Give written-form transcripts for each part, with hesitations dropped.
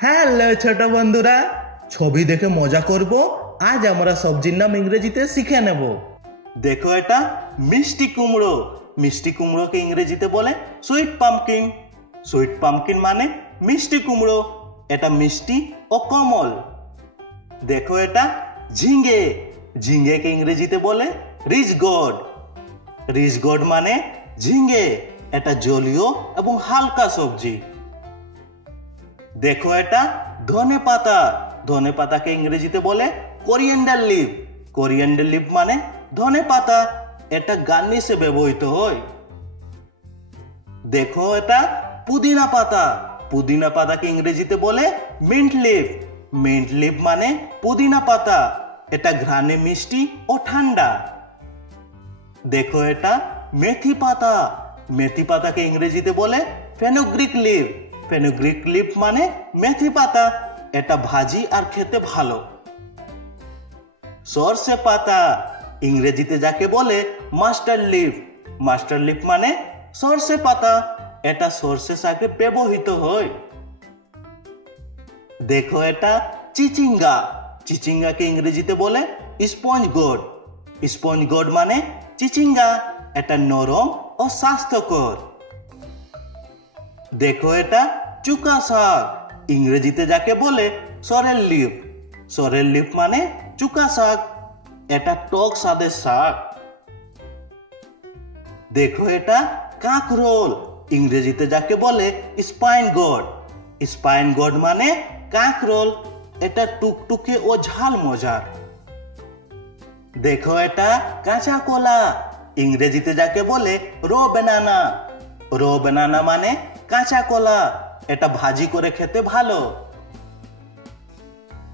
Hello ছোট বন্ধুরা, ছবি দেখে মজা করব। আজ আমরা সবজির নাম ইংরেজিতে শিখে নেব। দেখো, এটা মিষ্টি কুমড়ো। মিষ্টি কুমড়োকে ইংরেজিতে বলে সুইট পাম্পকিন। সুইট পাম্পকিন মানে মিষ্টি কুমড়ো। এটা মিষ্টি ও কোমল। দেখো, এটা ঝিঙে। ঝিঙেকে ইংরেজিতে বলে রিচ গোর্ড। রিচ গোর্ড মানে ঝিঙে। এটা জলীয় এবং হালকা সবজি। দেখো, এটা ধনে পাতা। ধনে পাতাকে ইংরেজিতে বলে কোরিয়েন্ডার লিভ। কোরিয়েন্ডার লিভ মানে ধনে পাতা। এটা গার্নিশে ব্যবহৃত হয়। দেখো, এটা পুদিনা পাতা। পুদিনা পাতাকে ইংরেজিতে বলে মিন্ট লিভ। মিন্ট লিভ মানে পুদিনা পাতা। এটা ঘ্রাণে মিষ্টি ও ঠান্ডা। দেখো, এটা মেথি পাতা। মেথি পাতাকে ইংরেজিতে বলে ফেনুগ্রিক লিভ। ফেনুগ্রিক লিভ মানে মেথি পাতা। এটা ভাজি আর খেতে ভালো। সরষে পাতা। ইংরেজিতে যাকে বলে মাস্টার্ড লিভ। মাস্টার্ড লিভ মানে সরষে পাতা। এটা সরষে শাকে ব্যবহৃত হয়। দেখো, এটা চিচিঙ্গা। চিচিঙ্গাকে ইংরেজিতে বলে স্পঞ্জ গোর্ড। স্পঞ্জ গোর্ড মানে চিচিঙ্গা। এটা নরম ও স্বাস্থ্যকর। দেখো, এটা চুকা শাক। ইংরেজিতে যাকে বলে সরেল লিভ। সরেল লিভ মানে চুকা শাক। এটা টক স্বাদের শাক। দেখো, এটা কাঁকরোল। ইংরেজিতে যাকে বলে স্পাইন গোর্ড। স্পাইন গোর্ড মানে কাঁকরোল। এটা টুকটুকে ও ঝাল মজার। দেখো, এটা কাঁচা কলা। ইংরেজিতে যাকে বলে র বেনানা। র বেনানা মানে কাঁচা কলা। এটা ভাজি করে খেতে ভালো।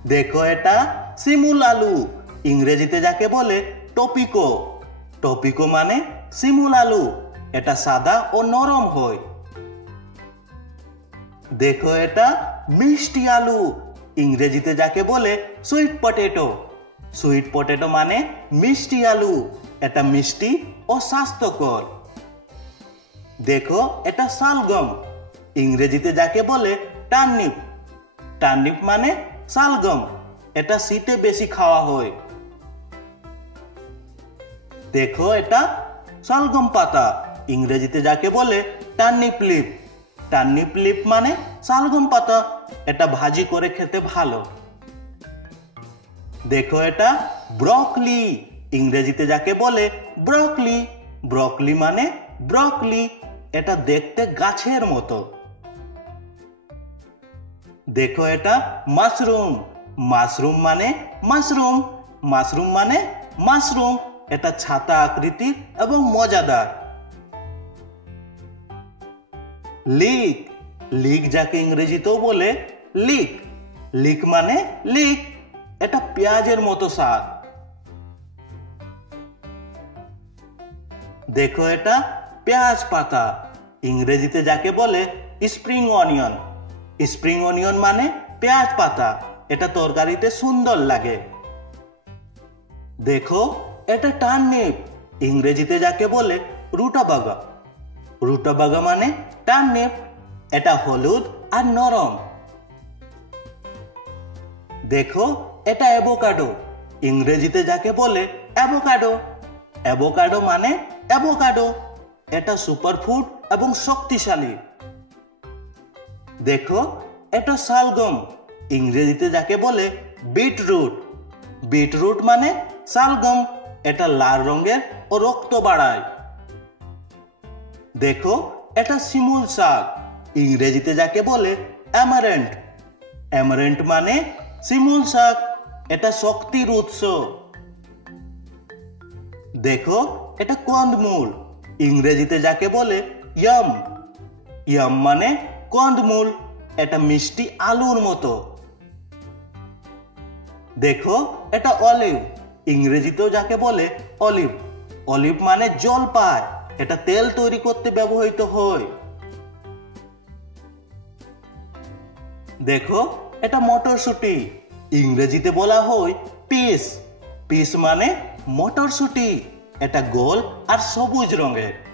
দেখো, এটা শিমুল আলু। ইংরেজিতে যাকে বলে টপিকো। টপিকো মানে শিমুল আলু। এটা সাদা ও নরম হয়। দেখো, এটা মিষ্টি আলু। ইংরেজিতে যাকে বলে সুইট পটেটো। সুইট পটেটো মানে মিষ্টি আলু। এটা মিষ্টি ও স্বাস্থ্যকর। দেখো, এটা শালগম। ইংরেজিতে যাকে বলে টার্নিপ। টার্নিপ মানে শালগম। এটা শীতে বেশি খাওয়া হয়। দেখো, এটা শালগম পাতা। ইংরেজিতে যাকে বলে টার্নিপ লিভ। টার্নিপ লিভ মানে শালগম পাতা। এটা ভাজি করে খেতে ভালো। দেখো, এটা ব্রকলি। ইংরেজিতে যাকে বলে ব্রকলি। ব্রকলি মানে ব্রকলি। এটা দেখতে গাছের মতো। দেখো, এটা মাশরুম। মাশরুম মানে মাশরুম। মাশরুম মানে মাশরুম। এটা ছাতা আকৃতির এবং মজাদার। লিক। লিক যাকে ইংরেজিতেও বলে লিক। লিক মানে লিক। এটা পেঁয়াজের মতো স্বাদ। দেখো, এটা পেঁয়াজ পাতা। ইংরেজিতে যাকে বলে স্প্রিং অনিয়ন। স্প্রিং অনিয়ন মানে পেঁয়াজ পাতা। এটা তরকারিতে সুন্দর লাগে। দেখো, এটা টার্নিপ। ইংরেজিতে যাকে বলে রুটাবাগা। রুটাবাগা মানে টার্নিপ। এটা হলুদ আর নরম। দেখো, এটা অ্যাভোকাডো। ইংরেজিতে যাকে বলে অ্যাভোকাডো। অ্যাভোকাডো মানে অ্যাভোকাডো। এটা সুপারফুড এবং শক্তিশালী। দেখো, এটা শালগম। ইংরেজিতে যাকে বলে বিটরুট। বিটরুট মানে শালগম। এটা লাল রঙের ও রক্ত বাড়ায়। দেখো, এটা শিমুল শাক। ইংরেজিতে যাকে বলে অ্যামারেন্ট। অ্যামারেন্ট মানে শিমুল শাক। এটা শক্তির উৎস। দেখো, এটা কন্দমূল। ইংরেজিতে যাকে বলে ইয়াম। ইয়াম মানে কন্দমূল। এটা মিষ্টি আলুর মতো। দেখো, এটা অলিভ। ইংরেজিতেও যাকে বলে অলিভ। অলিভ মানে জলপাই। এটা তেল তৈরি করতে ব্যবহৃত হয়। দেখো, এটা মটরশুঁটি। ইংরেজিতে বলা হয় পিস। পিস মানে মটরশুঁটি। এটা গোল আর সবুজ রঙের।